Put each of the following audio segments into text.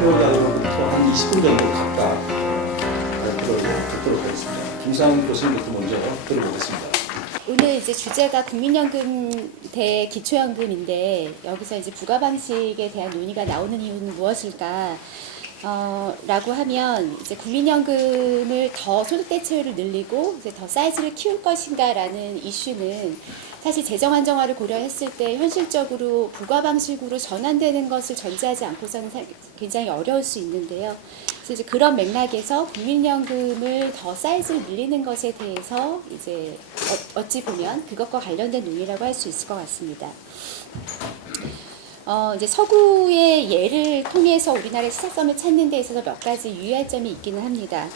발표자로부터 한 20분 정도 각각 발표를 듣도록 하겠습니다. 김상 교수님부터 먼저 들어보겠습니다. 오늘 이제 주제가 국민연금 대 기초연금인데 여기서 이제 부과 방식에 대한 논의가 나오는 이유는 무엇일까? 라고 하면 이제 국민연금을 더 소득 대체율을 늘리고 이제 더 사이즈를 키울 것인가라는 이슈는 사실 재정 안정화를 고려했을 때 현실적으로 부과 방식으로 전환되는 것을 전제하지 않고서는 굉장히 어려울 수 있는데요. 그래서 이제 그런 맥락에서 국민연금을 더 사이즈를 늘리는 것에 대해서 이제 어찌 보면 그것과 관련된 논의라고 할 수 있을 것 같습니다. 이제 서구의 예를 통해서 우리나라의 시사점을 찾는 데 있어서 몇 가지 유의할 점이 있기는 합니다.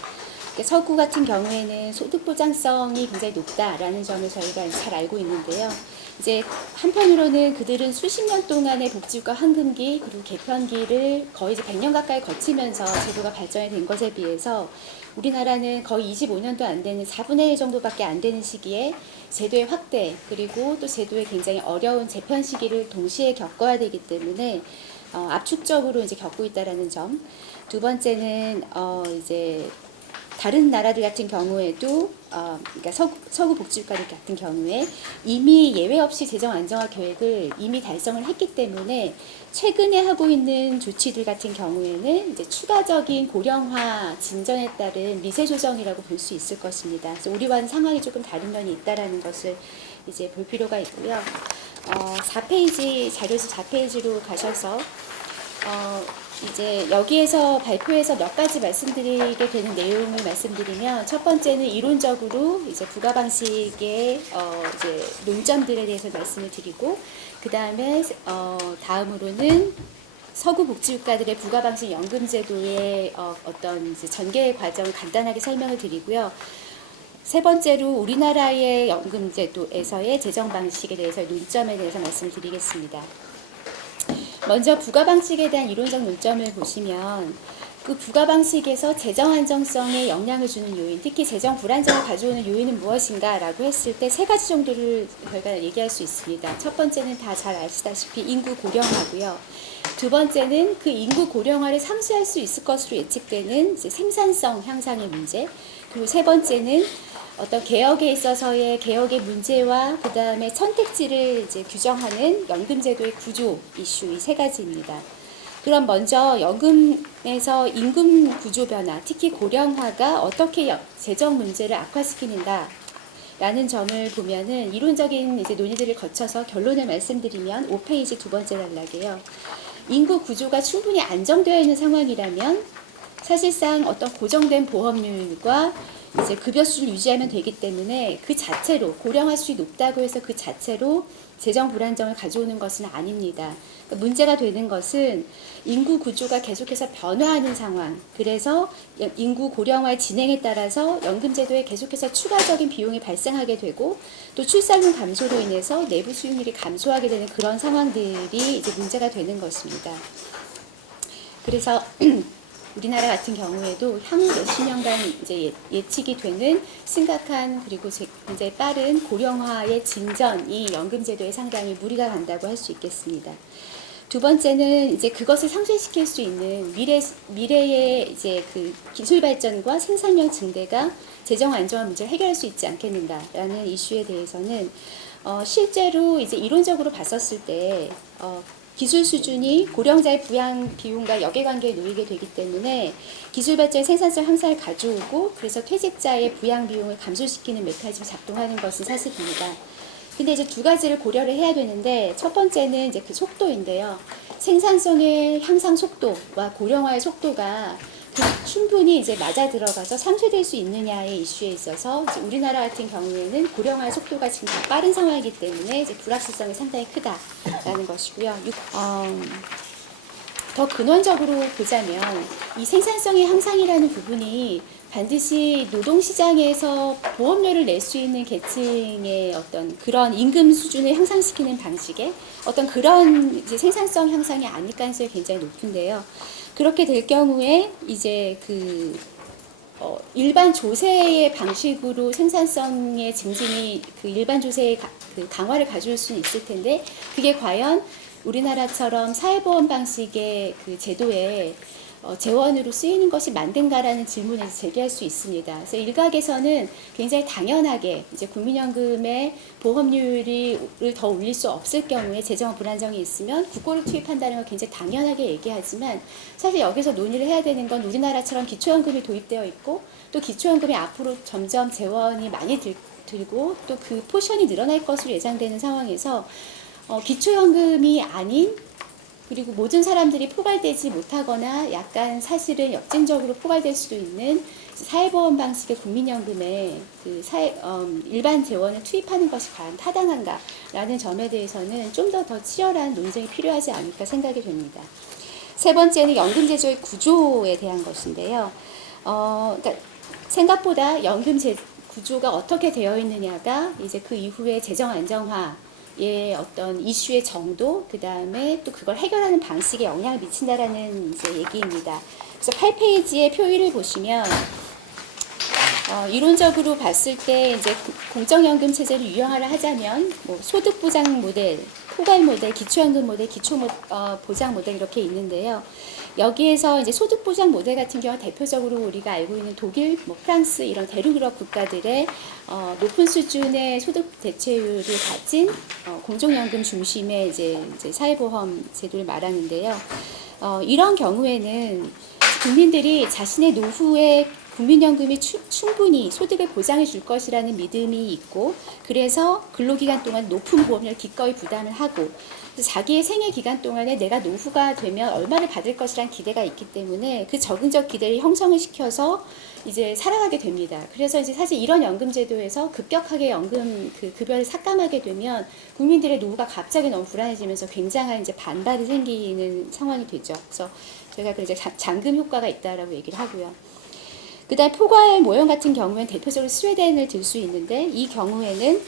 서구 같은 경우에는 소득 보장성이 굉장히 높다라는 점을 저희가 잘 알고 있는데요. 이제 한편으로는 그들은 수십 년 동안의 복지국가 황금기 그리고 개편기를 거의 이제 100년 가까이 거치면서 제도가 발전이 된 것에 비해서 우리나라는 거의 25년도 안 되는 4분의 1 정도밖에 안 되는 시기에 제도의 확대 그리고 또 제도의 굉장히 어려운 재편 시기를 동시에 겪어야 되기 때문에 압축적으로 이제 겪고 있다라는 점. 두 번째는 이제 다른 나라들 같은 경우에도 그러니까 서구 복지국가들 같은 경우에 이미 예외 없이 재정 안정화 계획을 이미 달성을 했기 때문에 최근에 하고 있는 조치들 같은 경우에는 이제 추가적인 고령화 진전에 따른 미세 조정이라고 볼 수 있을 것입니다. 그래서 우리와는 상황이 조금 다른 면이 있다라는 것을 이제 볼 필요가 있고요. 4페이지 자료지 4페이지로 가셔서 이제 여기에서 발표에서 몇 가지 말씀드리게 되는 내용을 말씀드리면 첫 번째는 이론적으로 이제 부과 방식의 이제 논점들에 대해서 말씀을 드리고 그 다음에 다음으로는 서구 복지국가들의 부과 방식 연금 제도의 어떤 이제 전개 과정을 간단하게 설명을 드리고요. 세 번째로 우리나라의 연금 제도에서의 재정 방식에 대해서 논점에 대해서 말씀드리겠습니다. 먼저 부과 방식에 대한 이론적 논점을 보시면 그 부과 방식에서 재정 안정성에 영향을 주는 요인, 특히 재정 불안정을 가져오는 요인은 무엇인가라고 했을 때 세 가지 정도를 저희가 얘기할 수 있습니다. 첫 번째는 다 잘 아시다시피 인구 고령화고요. 두 번째는 그 인구 고령화를 상쇄할 수 있을 것으로 예측되는 이제 생산성 향상의 문제. 그리고 세 번째는 어떤 개혁에 있어서의 개혁의 문제와 그 다음에 선택지를 이제 규정하는 연금제도의 구조 이슈 이 세 가지입니다. 그럼 먼저 연금에서 임금 구조 변화, 특히 고령화가 어떻게 재정 문제를 악화시키는가 라는 점을 보면은 이론적인 이제 논의들을 거쳐서 결론을 말씀드리면 5페이지 두 번째 단락이에요. 인구 구조가 충분히 안정되어 있는 상황이라면 사실상 어떤 고정된 보험료율과 이제 급여 수준을 유지하면 되기 때문에 그 자체로 고령화 수준이 높다고 해서 그 자체로 재정 불안정을 가져오는 것은 아닙니다. 그러니까 문제가 되는 것은 인구 구조가 계속해서 변화하는 상황. 그래서 인구 고령화의 진행에 따라서 연금제도에 계속해서 추가적인 비용이 발생하게 되고 또 출산율 감소로 인해서 내부 수익률이 감소하게 되는 그런 상황들이 이제 문제가 되는 것입니다. 그래서 우리나라 같은 경우에도 향후 몇십 년간 이제 예측이 되는 심각한 그리고 굉장히 빠른 고령화의 진전이 연금제도에 상당히 무리가 간다고 할 수 있겠습니다. 두 번째는 이제 그것을 상쇄시킬 수 있는 미래의 이제 그 기술 발전과 생산력 증대가 재정 안정화 문제를 해결할 수 있지 않겠는가라는 이슈에 대해서는 실제로 이제 이론적으로 봤었을 때 기술 수준이 고령자의 부양 비용과 역외관계에 놓이게 되기 때문에 기술 발전의 생산성 향상을 가져오고 그래서 퇴직자의 부양 비용을 감소시키는 메커니즘이 작동하는 것은 사실입니다. 근데 이제 두 가지를 고려를 해야 되는데 첫 번째는 이제 그 속도인데요. 생산성의 향상 속도와 고령화의 속도가 충분히 이제 맞아 들어가서 상쇄될 수 있느냐의 이슈에 있어서 이제 우리나라 같은 경우에는 고령화의 속도가 지금 더 빠른 상황이기 때문에 이제 불확실성이 상당히 크다라는 것이고요. 더 근원적으로 보자면 이 생산성의 향상이라는 부분이 반드시 노동시장에서 보험료를 낼 수 있는 계층의 어떤 그런 임금 수준을 향상시키는 방식의 어떤 그런 이제 생산성 향상이 아닐 가능성이 굉장히 높은데요. 그렇게 될 경우에 이제 일반 조세의 방식으로 생산성의 증진이 그 일반 조세의 그 강화를 가져올 수는 있을 텐데 그게 과연 우리나라처럼 사회보험 방식의 그 제도에 재원으로 쓰이는 것이 맞는가라는 질문을 제기할 수 있습니다. 그래서 일각에서는 굉장히 당연하게 이제 국민연금의 보험료를 더 올릴 수 없을 경우에 재정 불안정이 있으면 국고를 투입한다는 걸 굉장히 당연하게 얘기하지만 사실 여기서 논의를 해야 되는 건 우리나라처럼 기초연금이 도입되어 있고 또 기초연금이 앞으로 점점 재원이 많이 들고 또 그 포션이 늘어날 것으로 예상되는 상황에서 기초연금이 아닌 그리고 모든 사람들이 포괄되지 못하거나 약간 사실은 역진적으로 포괄될 수도 있는 사회보험 방식의 국민연금에 일반 재원을 투입하는 것이 과연 타당한가라는 점에 대해서는 좀 더 치열한 논쟁이 필요하지 않을까 생각이 됩니다. 세 번째는 연금제도의 구조에 대한 것인데요. 그러니까 생각보다 구조가 어떻게 되어 있느냐가 이제 그 이후에 재정 안정화의 어떤 이슈의 정도, 그 다음에 또 그걸 해결하는 방식에 영향을 미친다라는 이제 얘기입니다. 그래서 8페이지의 표 1을 보시면 이론적으로 봤을 때 이제 공적연금 체제를 유형화를 하자면 뭐 소득보장 모델, 포괄 모델, 기초연금 모델, 보장 모델 이렇게 있는데요. 여기에서 이제 소득보장 모델 같은 경우 대표적으로 우리가 알고 있는 독일, 프랑스 이런 대륙유럽 국가들의 높은 수준의 소득 대체율을 가진 공적연금 중심의 이제 사회보험 제도를 말하는데요. 이런 경우에는 국민들이 자신의 노후에 국민연금이 충분히 소득을 보장해 줄 것이라는 믿음이 있고 그래서 근로기간 동안 높은 보험료를 기꺼이 부담을 하고 자기의 생애 기간 동안에 내가 노후가 되면 얼마를 받을 것이란 기대가 있기 때문에 그 적응적 기대를 형성을 시켜서 이제 살아가게 됩니다. 그래서 이제 사실 이런 연금 제도에서 급격하게 연금 급여를 삭감하게 되면 국민들의 노후가 갑자기 너무 불안해지면서 굉장한 이제 반발이 생기는 상황이 되죠. 그래서 제가 이제 잠금 효과가 있다라고 얘기를 하고요. 그다음 포괄 모형 같은 경우에는 대표적으로 스웨덴을 들 수 있는데 이 경우에는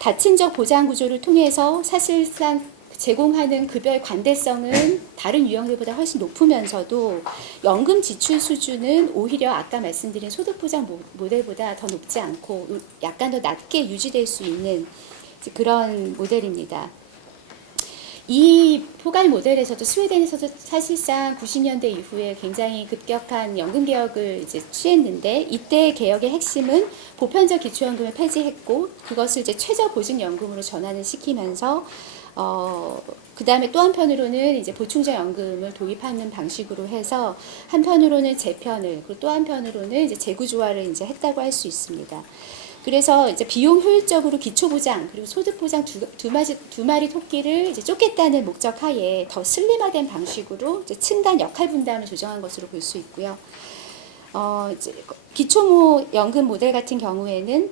다층적 보장 구조를 통해서 사실상 제공하는 급여의 관대성은 다른 유형들보다 훨씬 높으면서도 연금 지출 수준은 오히려 아까 말씀드린 소득보장 모델보다 더 높지 않고 약간 더 낮게 유지될 수 있는 그런 모델입니다. 이 포괄 모델에서도 스웨덴에서도 사실상 90년대 이후에 굉장히 급격한 연금 개혁을 이제 취했는데 이때 개혁의 핵심은 보편적 기초연금을 폐지했고 그것을 이제 최저 보증연금으로 전환을 시키면서 그 다음에 또 한편으로는 이제 보충적 연금을 도입하는 방식으로 해서 한편으로는 재편을 그리고 또 한편으로는 이제 재구조화를 이제 했다고 할 수 있습니다. 그래서 이제 비용 효율적으로 기초보장 그리고 소득보장 두 마리 토끼를 이제 쫓겠다는 목적 하에 더 슬림화된 방식으로 이제 층간 역할 분담을 조정한 것으로 볼 수 있고요. 이제 기초연금 모델 같은 경우에는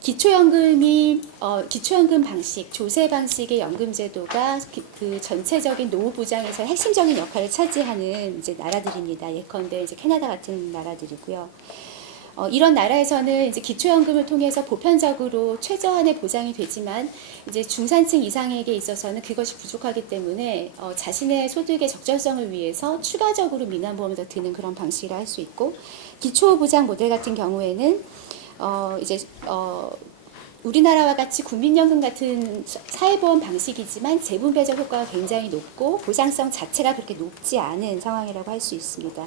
기초연금 방식, 조세 방식의 연금 제도가 그 전체적인 노후 보장에서 핵심적인 역할을 차지하는 이제 나라들입니다. 예컨대 이제 캐나다 같은 나라들이고요. 이런 나라에서는 이제 기초연금을 통해서 보편적으로 최저한의 보장이 되지만 이제 중산층 이상에게 있어서는 그것이 부족하기 때문에 자신의 소득의 적절성을 위해서 추가적으로 민간보험을 더 드는 그런 방식이라 할 수 있고 기초보장 모델 같은 경우에는 우리나라와 같이 국민연금 같은 사회보험 방식이지만 재분배적 효과가 굉장히 높고 보장성 자체가 그렇게 높지 않은 상황이라고 할 수 있습니다.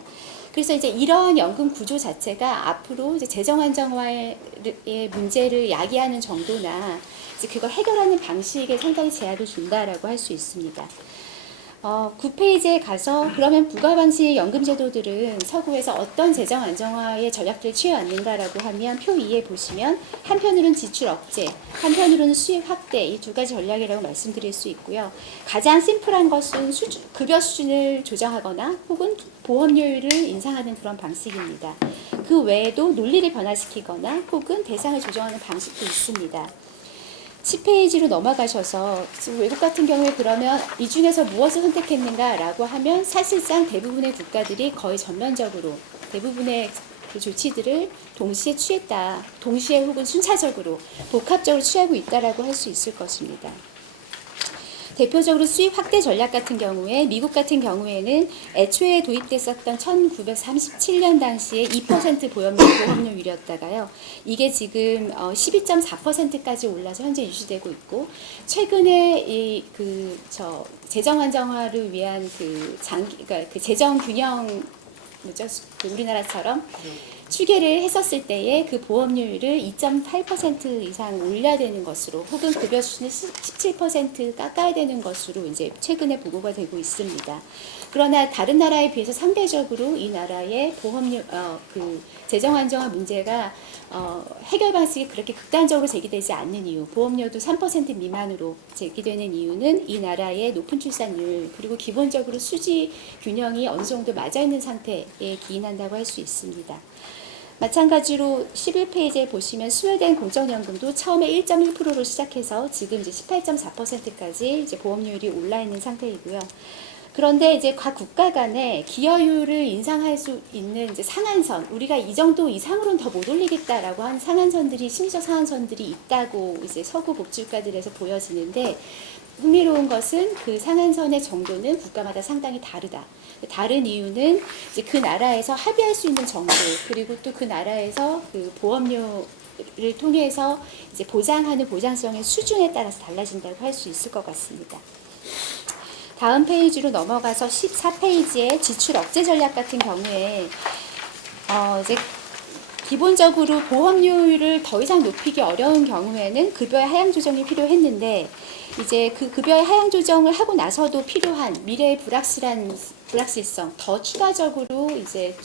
그래서 이제 이런 연금 구조 자체가 앞으로 이제 재정 안정화의 문제를 야기하는 정도나 이제 그걸 해결하는 방식에 상당히 제약을 준다라고 할 수 있습니다. 9페이지에 가서 그러면 부가 방식의 연금 제도들은 서구에서 어떤 재정 안정화의 전략들을 취해왔는가라고 하면 표 2에 보시면 한편으로는 지출 억제, 한편으로는 수입 확대 이 두 가지 전략이라고 말씀드릴 수 있고요. 가장 심플한 것은 급여 수준을 조정하거나 혹은 보험료율을 인상하는 그런 방식입니다. 그 외에도 논리를 변화시키거나 혹은 대상을 조정하는 방식도 있습니다. 10페이지로 넘어가셔서 외국 같은 경우에 그러면 이 중에서 무엇을 선택했는가라고 하면 사실상 대부분의 국가들이 거의 전면적으로 대부분의 그 조치들을 동시에 취했다. 동시에 혹은 순차적으로 복합적으로 취하고 있다라고 할 수 있을 것입니다. 대표적으로 수입 확대 전략 같은 경우에 미국 같은 경우에는 애초에 도입됐었던 1937년 당시에 2% 보험료율이었다가요. 이게 지금 12.4%까지 올라서 현재 유지되고 있고, 최근에 재정 안정화를 위한 그러니까 그 재정 균형 그 우리나라처럼 추계를 했었을 때에 그 보험료율을 2.8% 이상 올려야 되는 것으로, 혹은 급여 수준을 17% 깎아야 되는 것으로 이제 최근에 보고가 되고 있습니다. 그러나 다른 나라에 비해서 상대적으로 이 나라의 보험료 그 재정 안정화 문제가 해결 방식이 그렇게 극단적으로 제기되지 않는 이유, 보험료도 3% 미만으로 제기되는 이유는 이 나라의 높은 출산율, 그리고 기본적으로 수지 균형이 어느 정도 맞아 있는 상태에 기인한다고 할 수 있습니다. 마찬가지로 11페이지에 보시면 스웨덴 공적연금도 처음에 1.1%로 시작해서 지금 이제 18.4%까지 이제 보험료율이 올라 있는 상태이고요. 그런데 이제 각 국가 간에 기여율을 인상할 수 있는 이제 상한선, 우리가 이 정도 이상으로는 더 못 올리겠다라고 한 상한선들이, 심리적 상한선들이 있다고 이제 서구 복지국가들에서 보여지는데, 흥미로운 것은 그 상한선의 정도는 국가마다 상당히 다르다. 다른 이유는 이제 그 나라에서 합의할 수 있는 정도, 그리고 또 그 나라에서 그 보험료를 통해서 이제 보장하는 보장성의 수준에 따라서 달라진다고 할 수 있을 것 같습니다. 다음 페이지로 넘어가서 14페이지에 지출 억제 전략 같은 경우에 이제 기본적으로 보험료율을 더 이상 높이기 어려운 경우에는 급여의 하향 조정이 필요했는데, 이제 그 급여의 하향 조정을 하고 나서도 필요한 미래의 불확실성, 더 추가적으로 이제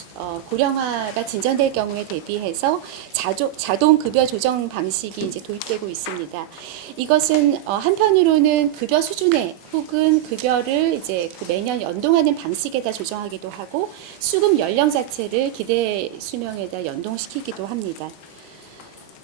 고령화가 진전될 경우에 대비해서 자동 급여 조정 방식이 이제 도입되고 있습니다. 이것은 한편으로는 급여 수준에, 혹은 급여를 이제 그 매년 연동하는 방식에다 조정하기도 하고, 수급 연령 자체를 기대 수명에다 연동시키기도 합니다.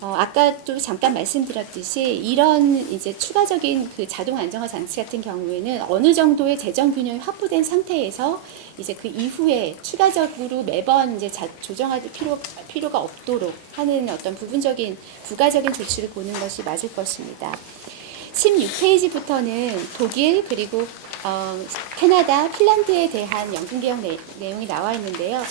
아까 또 잠깐 말씀드렸듯이 이런 이제 추가적인 그 자동 안정화 장치 같은 경우에는 어느 정도의 재정 균형이 확보된 상태에서 이제 그 이후에 추가적으로 매번 이제 조정할 필요가 없도록 하는 어떤 부분적인 부가적인 조치를 보는 것이 맞을 것입니다. 16페이지부터는 독일, 그리고 캐나다, 핀란드에 대한 연금 개혁 내용이 나와 있는데요.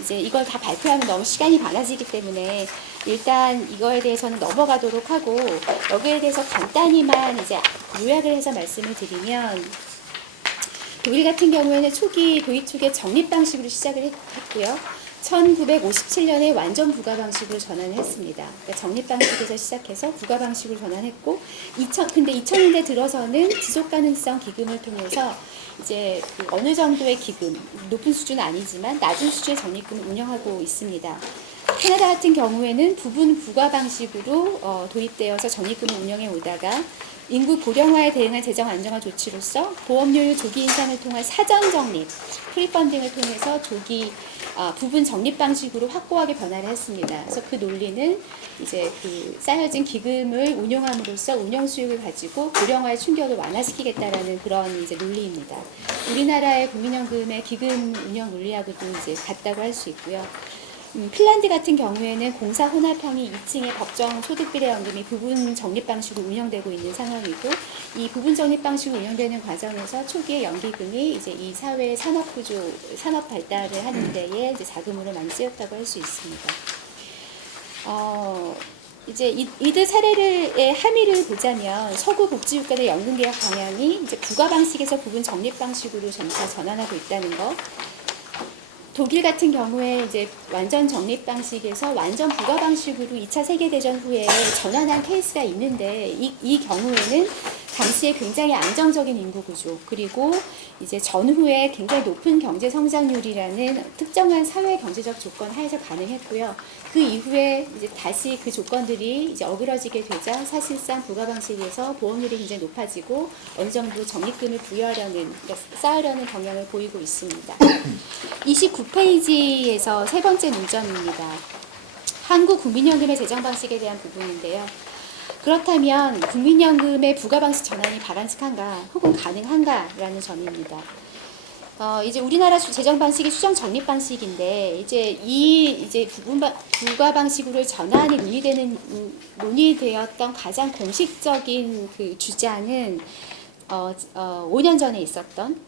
이제 이걸 다 발표하면 너무 시간이 많아지기 때문에 일단 이거에 대해서는 넘어가도록 하고, 여기에 대해서 간단히만 이제 요약을 해서 말씀을 드리면, 독일 같은 경우에는 초기 도입 초기에 적립 방식으로 시작을 했고요. 1957년에 완전 부가 방식으로 전환을 했습니다. 그러니까 적립 방식에서 시작해서 부가 방식으로 전환했고, 근데 2000년대 들어서는 지속 가능성 기금을 통해서 이제 그 어느 정도의 기금, 높은 수준은 아니지만 낮은 수준의 적립금을 운영하고 있습니다. 캐나다 같은 경우에는 부분 부가 방식으로 도입되어서 적립금을 운영해 오다가 인구 고령화에 대응한 재정 안정화 조치로서 보험료율 조기 인상을 통한 사전 적립, 프리펀딩을 통해서 부분 적립 방식으로 확고하게 변화를 했습니다. 그래서 그 논리는 이제 그 쌓여진 기금을 운용함으로써 운영 수익을 가지고 고령화의 충격을 완화시키겠다라는 그런 이제 논리입니다. 우리나라의 국민연금의 기금 운영 논리하고도 이제 같다고 할 수 있고요. 핀란드 같은 경우에는 공사 혼합형이 2층의 법정 소득비례연금이 부분 적립 방식으로 운영되고 있는 상황이고, 이 부분 적립 방식으로 운영되는 과정에서 초기에 연기금이 이제 이 사회의 산업 발달을 하는 데에 이제 자금으로 많이 쓰였다고 할 수 있습니다. 이제 이들 사례의 함의를 보자면 서구 복지국가의 연금 개혁 방향이 이제 부가 방식에서 부분 적립 방식으로 점차 전환하고 있다는 것. 독일 같은 경우에 이제 완전 적립 방식에서 완전 부가 방식으로 2차 세계대전 후에 전환한 케이스가 있는데, 이 경우에는 당시에 굉장히 안정적인 인구 구조, 그리고 이제 전후에 굉장히 높은 경제 성장률이라는 특정한 사회 경제적 조건 하에서 가능했고요. 그 이후에 이제 다시 그 조건들이 이제 어그러지게 되자 사실상 부가 방식에서 보험률이 굉장히 높아지고 어느 정도 적립금을 부여하려는, 그러니까 쌓으려는 경향을 보이고 있습니다. 29페이지에서 세 번째 논점입니다. 한국 국민연금의 재정 방식에 대한 부분인데요. 그렇다면 국민연금의 부가 방식 전환이 바람직한가, 혹은 가능한가라는 점입니다. 이제 우리나라 재정 방식이 수정 적립 방식인데, 이제 부가 방식으로 전환이 논의되었던 가장 공식적인 그 주장은 5년 전에 있었던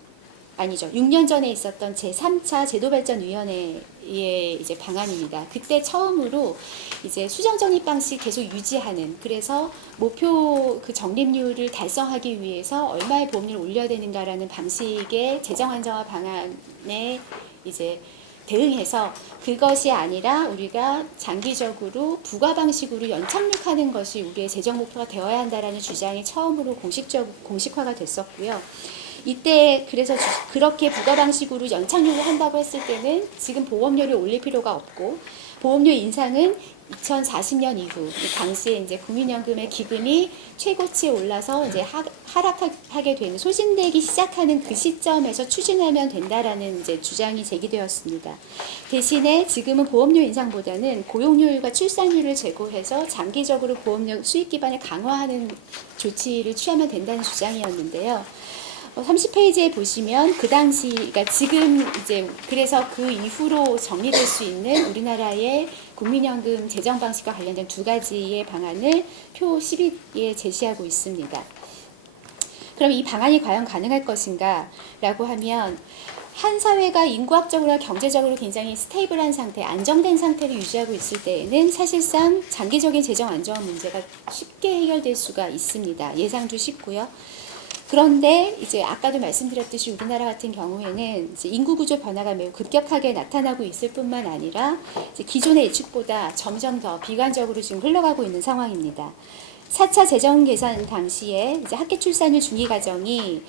아니죠. 6년 전에 있었던 제3차 제도발전위원회의 이제 방안입니다. 그때 처음으로 이제 수정적립 방식 계속 유지하는, 그래서 목표 그 적립률을 달성하기 위해서 얼마의 보험료를 올려야 되는가라는 방식의 재정 안정화 방안에 이제 대응해서 그것이 아니라 우리가 장기적으로 부과 방식으로 연착륙하는 것이 우리의 재정 목표가 되어야 한다라는 주장이 처음으로 공식화가 됐었고요. 이때 그래서 그렇게 부과 방식으로 연착륙을 한다고 했을 때는 지금 보험료를 올릴 필요가 없고, 보험료 인상은 2040년 이후 당시에 이제 국민연금의 기금이 최고치에 올라서 이제 하락하게 되는, 소진되기 시작하는 그 시점에서 추진하면 된다라는 이제 주장이 제기되었습니다. 대신에 지금은 보험료 인상보다는 고용률과 출산율을 제고해서 장기적으로 보험료 수익 기반을 강화하는 조치를 취하면 된다는 주장이었는데요. 30페이지에 보시면 그 당시, 그러니까 지금 이제 그래서 그 이후로 정리될 수 있는 우리나라의 국민연금 재정 방식과 관련된 두 가지의 방안을 표 12에 제시하고 있습니다. 그럼 이 방안이 과연 가능할 것인가 라고 하면, 한 사회가 인구학적으로 경제적으로 굉장히 스테이블한 상태, 안정된 상태를 유지하고 있을 때에는 사실상 장기적인 재정 안정화 문제가 쉽게 해결될 수가 있습니다. 예상도 쉽고요. 그런데 이제 아까도 말씀드렸듯이 우리나라 같은 경우에는 이제 인구 구조 변화가 매우 급격하게 나타나고 있을 뿐만 아니라 이제 기존의 예측보다 점점 더 비관적으로 지금 흘러가고 있는 상황입니다. 4차 재정 계산 당시에 이제 학계 출산율 중위 가정이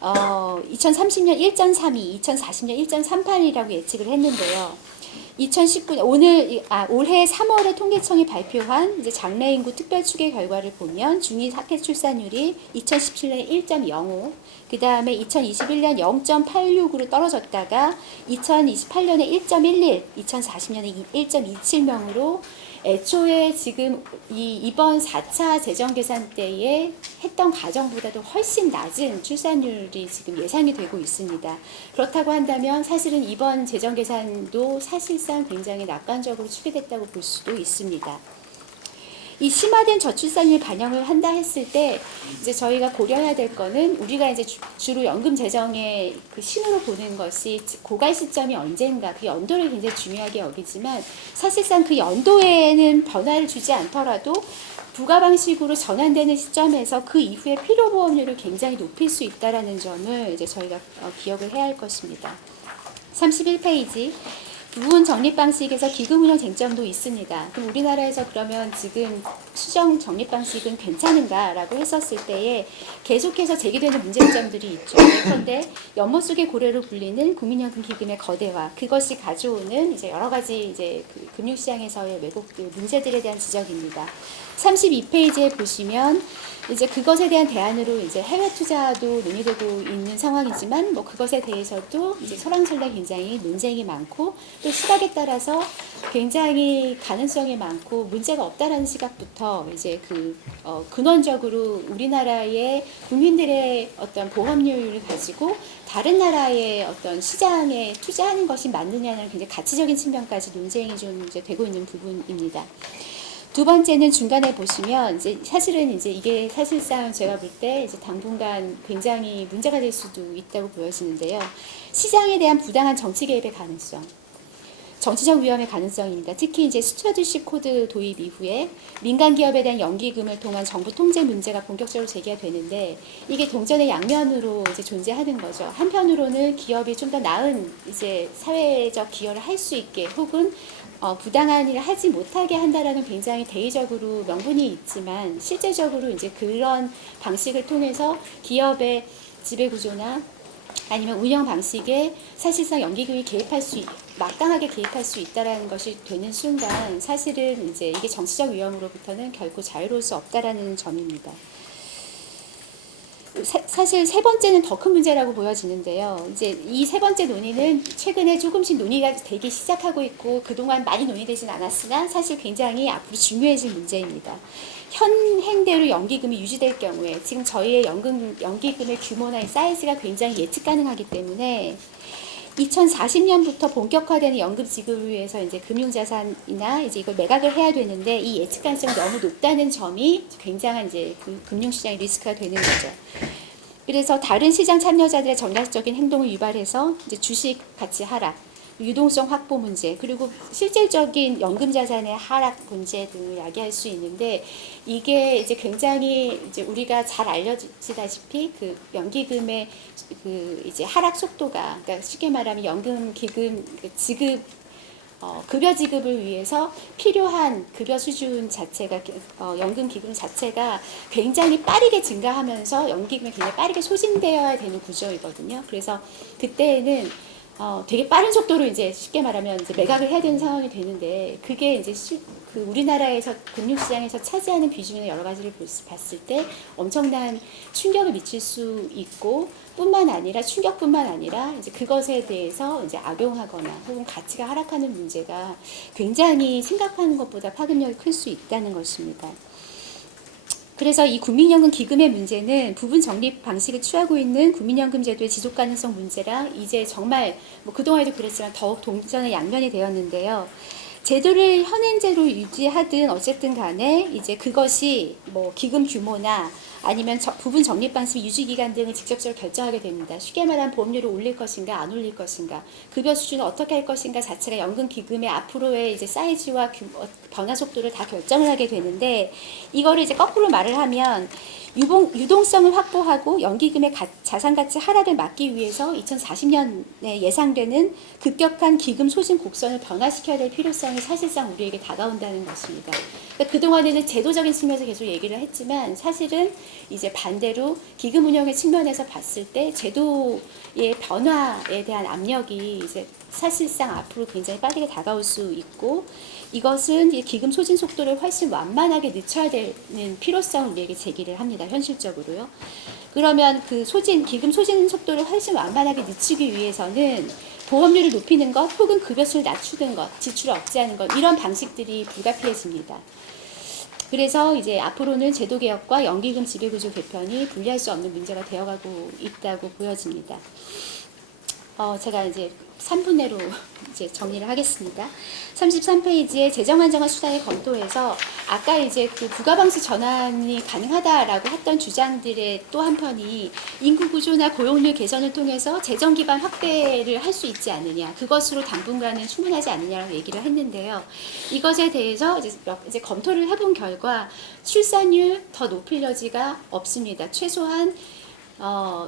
2030년 1.32, 2040년 1.38이라고 예측을 했는데요. 2019년 올해 3월에 통계청이 발표한 이제 장래 인구 특별 추계 결과를 보면 중위 학계 출산율이 2017년에 1.05, 그 다음에 2021년 0.86으로 떨어졌다가 2028년에 1.11, 2040년에 1.27명으로 애초에 지금 이번 4차 재정 계산 때에 했던 가정보다도 훨씬 낮은 출산율이 지금 예상이 되고 있습니다. 그렇다고 한다면 사실은 이번 재정 계산도 사실상 굉장히 낙관적으로 추계됐다고 볼 수도 있습니다. 이 심화된 저출산율 반영을 한다 했을 때 이제 저희가 고려해야 될 거는, 우리가 이제 주로 연금 재정의 그 신호로 보는 것이 고갈 시점이 언젠가, 그 연도를 굉장히 중요하게 여기지만 사실상 그 연도에는 변화를 주지 않더라도 부가 방식으로 전환되는 시점에서 그 이후에 필요 보험료를 굉장히 높일 수 있다라는 점을 이제 저희가 기억을 해야 할 것입니다. 31페이지. 부분 적립 방식에서 기금 운영 쟁점도 있습니다. 그럼 우리나라에서 그러면 지금 수정 적립 방식은 괜찮은가라고 했었을 때에 계속해서 제기되는 문제점들이 있죠. 그런데 연못 속의 고래로 불리는 국민연금 기금의 거대화, 그것이 가져오는 이제 여러 가지 이제 그 금융시장에서의 왜곡 문제들에 대한 지적입니다. 32페이지에 보시면 이제 그것에 대한 대안으로 이제 해외 투자도 논의되고 있는 상황이지만, 뭐 그것에 대해서도 이제 설왕설래 굉장히 논쟁이 많고, 또 시각에 따라서 굉장히 가능성이 많고 문제가 없다라는 시각부터 이제 근원적으로 우리나라의 국민들의 어떤 보험료율을 가지고 다른 나라의 어떤 시장에 투자하는 것이 맞느냐는 굉장히 가치적인 측면까지 논쟁이 좀 이제 되고 있는 부분입니다. 두 번째는 중간에 보시면 이제 사실은 이제 이게 사실상 제가 볼 때 이제 당분간 굉장히 문제가 될 수도 있다고 보여지는데요. 시장에 대한 부당한 정치 개입의 가능성, 정치적 위험의 가능성입니다. 특히 이제 스튜어드십 코드 도입 이후에 민간 기업에 대한 연기금을 통한 정부 통제 문제가 본격적으로 제기가 되는데, 이게 동전의 양면으로 이제 존재하는 거죠. 한편으로는 기업이 좀 더 나은 이제 사회적 기여를 할 수 있게, 혹은 부당한 일을 하지 못하게 한다라는 굉장히 대의적으로 명분이 있지만, 실제적으로 이제 그런 방식을 통해서 기업의 지배구조나 아니면 운영 방식에 사실상 연기금이 막강하게 개입할 수 있다라는 것이 되는 순간, 사실은 이제 이게 정치적 위험으로부터는 결코 자유로울 수 없다라는 점입니다. 사실 세 번째는 더 큰 문제라고 보여지는데요. 이제 이 세 번째 논의는 최근에 조금씩 논의가 되기 시작하고 있고, 그동안 많이 논의되진 않았으나 사실 굉장히 앞으로 중요해질 문제입니다. 현행대로 연기금이 유지될 경우에 지금 저희의 연기금의 규모나 사이즈가 굉장히 예측 가능하기 때문에 2040년부터 본격화되는 연금 지급을 위해서 이제 금융자산이나 이제 이걸 매각을 해야 되는데, 이 예측 가능성이 너무 높다는 점이 굉장한 이제 그 금융시장의 리스크가 되는 거죠. 그래서 다른 시장 참여자들의 전략적인 행동을 유발해서 이제 주식 가치 하락, 유동성 확보 문제, 그리고 실질적인 연금 자산의 하락 문제 등을 야기할 수 있는데, 이게 이제 굉장히 이제 우리가 잘 알려지다시피 그 연기금의 그 이제 하락 속도가, 그러니까 쉽게 말하면 연금 기금 지급 급여 지급을 위해서 필요한 급여 수준 자체가 연금 기금 자체가 굉장히 빠르게 증가하면서 연기금이 굉장히 빠르게 소진되어야 되는 구조이거든요. 그래서 그때에는 되게 빠른 속도로 이제 쉽게 말하면 이제 매각을 해야 되는 상황이 되는데, 그게 이제 그 우리나라에서 금융시장에서 차지하는 비중의 여러 가지를 봤을 때 엄청난 충격을 미칠 수 있고, 뿐만 아니라 충격뿐만 아니라 이제 그것에 대해서 이제 악용하거나 혹은 가치가 하락하는 문제가 굉장히 생각하는 것보다 파급력이 클 수 있다는 것입니다. 그래서 이 국민연금 기금의 문제는 부분 적립 방식을 취하고 있는 국민연금 제도의 지속 가능성 문제라 이제 정말 뭐 그동안에도 그랬지만 더욱 동전의 양면이 되었는데요. 제도를 현행제로 유지하든 어쨌든 간에 이제 그것이 뭐 기금 규모나 아니면 부분 적립 방식 유지 기간 등을 직접적으로 결정하게 됩니다. 쉽게 말하면 보험료를 올릴 것인가 안 올릴 것인가, 급여 수준을 어떻게 할 것인가 자체가 연금 기금의 앞으로의 이제 사이즈와 변화 속도를 다 결정을 하게 되는데, 이거를 이제 거꾸로 말을 하면 유동성을 확보하고 연기금의 자산 가치 하락을 막기 위해서 2040년에 예상되는 급격한 기금 소진 곡선을 변화시켜야 될 필요성이 사실상 우리에게 다가온다는 것입니다. 그러니까 그동안에는 제도적인 측면에서 계속 얘기를 했지만, 사실은 이제 반대로 기금 운영의 측면에서 봤을 때 제도의 변화에 대한 압력이 이제 사실상 앞으로 굉장히 빠르게 다가올 수 있고, 이것은 기금 소진 속도를 훨씬 완만하게 늦춰야 되는 필요성을 우리에게 제기를 합니다. 현실적으로요. 그러면 그 기금 소진 속도를 훨씬 완만하게 늦추기 위해서는 보험료를 높이는 것, 혹은 급여수를 낮추는 것, 지출을 억제하는 것, 이런 방식들이 불가피해집니다. 그래서 이제 앞으로는 제도 개혁과 연기금 지배구조 개편이 분리할 수 없는 문제가 되어가고 있다고 보여집니다. 제가 이제 3분내로 이제 정리를 하겠습니다. 33페이지에 재정 안정화 수단의 검토에서 아까 이제 그 부가 방식 전환이 가능하다라고 했던 주장들의 또 한편이 인구 구조나 고용률 개선을 통해서 재정 기반 확대를 할 수 있지 않느냐, 그것으로 당분간은 충분하지 않느냐라고 얘기를 했는데요. 이것에 대해서 이제 검토를 해본 결과 출산율 더 높일 여지가 없습니다. 최소한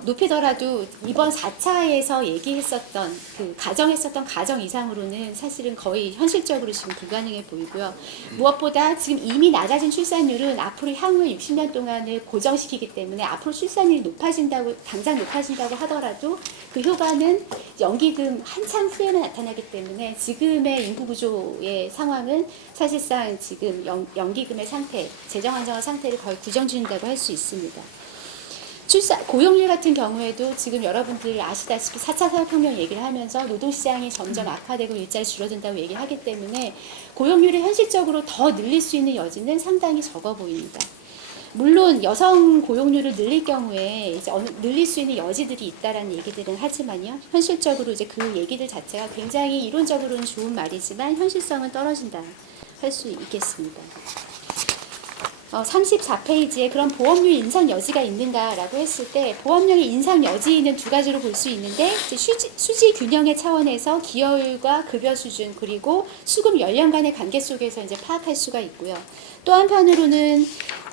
높이더라도 이번 4차에서 얘기했었던 가정했었던 가정 이상으로는 사실은 거의 현실적으로 지금 불가능해 보이고요. 무엇보다 지금 이미 낮아진 출산율은 앞으로 향후 60년 동안을 고정시키기 때문에 앞으로 출산율이 당장 높아진다고 하더라도 그 효과는 연기금 한참 후에는 나타나기 때문에 지금의 인구 구조의 상황은 사실상 지금 연기금의 상태, 재정 안정화 상태를 거의 구정짓는다고 할 수 있습니다. 고용률 같은 경우에도 지금 여러분들 아시다시피 4차 산업혁명 얘기를 하면서 노동시장이 점점 악화되고 일자리 줄어든다고 얘기를 하기 때문에 고용률을 현실적으로 더 늘릴 수 있는 여지는 상당히 적어 보입니다. 물론 여성 고용률을 늘릴 경우에 이제 늘릴 수 있는 여지들이 있다라는 얘기들은 하지만요, 현실적으로 이제 그 얘기들 자체가 굉장히 이론적으로는 좋은 말이지만 현실성은 떨어진다 할 수 있겠습니다. 34페이지에 그런 보험료 인상 여지가 있는가라고 했을 때, 보험료의 인상 여지는 두 가지로 볼 수 있는데, 수지 균형의 차원에서 기여율과 급여 수준, 그리고 수급 연령 간의 관계 속에서 이제 파악할 수가 있고요. 또 한편으로는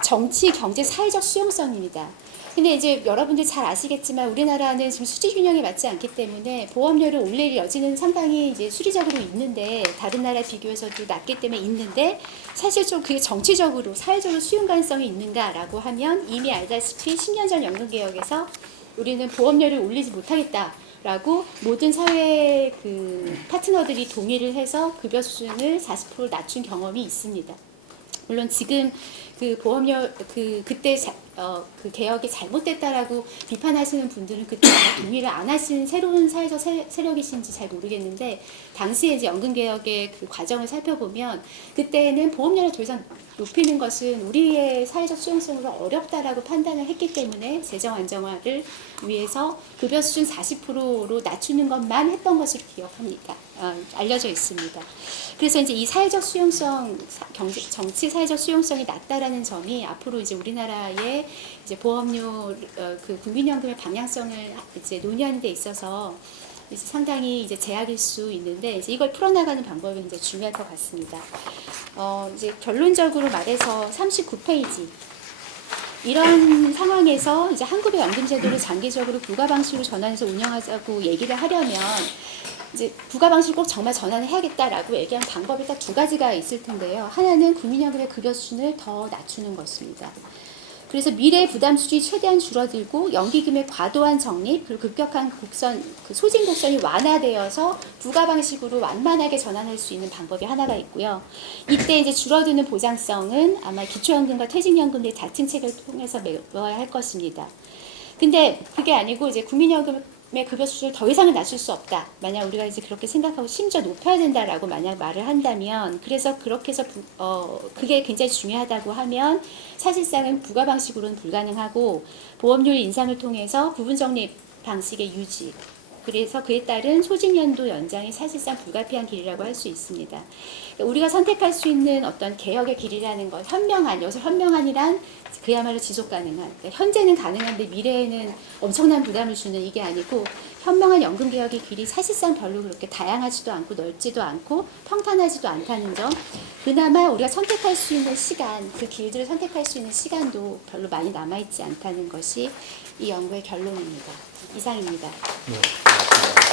정치, 경제, 사회적 수용성입니다. 근데 이제 여러분들 잘 아시겠지만 우리나라는 지금 수지 균형에 맞지 않기 때문에 보험료를 올릴 여지는 상당히 이제 수리적으로 있는데, 다른 나라에 비교해서도 낮기 때문에 있는데, 사실 좀 그게 정치적으로 사회적으로 수용 가능성이 있는가라고 하면 이미 알다시피 10년 전 연금개혁에서 우리는 보험료를 올리지 못하겠다라고 모든 사회 파트너들이 동의를 해서 급여 수준을 40% 낮춘 경험이 있습니다. 물론 지금 보험료 그때 그 개혁이 잘못됐다라고 비판하시는 분들은 그때 동의를 안 하신 새로운 사회적 세력이신지 잘 모르겠는데, 당시에 이제 연금개혁의 그 과정을 살펴보면 그때는 보험료를 더 이상 높이는 것은 우리의 사회적 수용성으로 어렵다라고 판단을 했기 때문에 재정 안정화를 위해서 급여 수준 40%로 낮추는 것만 했던 것으로 기억합니다. 알려져 있습니다. 그래서 이제 이 사회적 수용성, 정치 사회적 수용성이 낮다라는 점이 앞으로 이제 우리나라의 이제 보험료 그 국민연금의 방향성을 이제 논의하는 데 있어서 이제 상당히 이제 제약일 수 있는데 이제 이걸 풀어나가는 방법이 굉장히 중요할 것 같습니다. 이제 결론적으로 말해서 39페이지. 이런 상황에서 이제 한국의 연금제도를 장기적으로 부가 방식으로 전환해서 운영하자고 얘기를 하려면 이제 부가 방식을 꼭 정말 전환을 해야겠다라고 얘기하는 방법이 딱 두 가지가 있을 텐데요. 하나는 국민연금의 급여 수준을 더 낮추는 것입니다. 그래서 미래 부담 수준이 최대한 줄어들고 연기금의 과도한 적립, 그리고 급격한 곡선, 그 소진 곡선이 완화되어서 부가 방식으로 완만하게 전환할 수 있는 방법이 하나가 있고요. 이때 이제 줄어드는 보장성은 아마 기초연금과 퇴직연금의 자층책을 통해서 메워야 할 것입니다. 근데 그게 아니고 이제 국민연금의 급여 수준을 더 이상은 낮출 수 없다. 만약 우리가 이제 그렇게 생각하고 심지어 높여야 된다라고 만약 말을 한다면, 그래서 그렇게 해서 그게 굉장히 중요하다고 하면 사실상은 부가 방식으로는 불가능하고 보험료 인상을 통해서 부분 적립 방식의 유지, 그래서 그에 따른 소진연도 연장이 사실상 불가피한 길이라고 할 수 있습니다. 우리가 선택할 수 있는 어떤 개혁의 길이라는 것, 현명한, 여기서 현명한이란 그야말로 지속 가능한, 그러니까 현재는 가능한데 미래에는 엄청난 부담을 주는 이게 아니고, 현명한 연금 개혁의 길이 사실상 별로 그렇게 다양하지도 않고 넓지도 않고 평탄하지도 않다는 점, 그나마 우리가 선택할 수 있는 시간, 그 길들을 선택할 수 있는 시간도 별로 많이 남아있지 않다는 것이 이 연구의 결론입니다. 이상입니다. 네, 고맙습니다.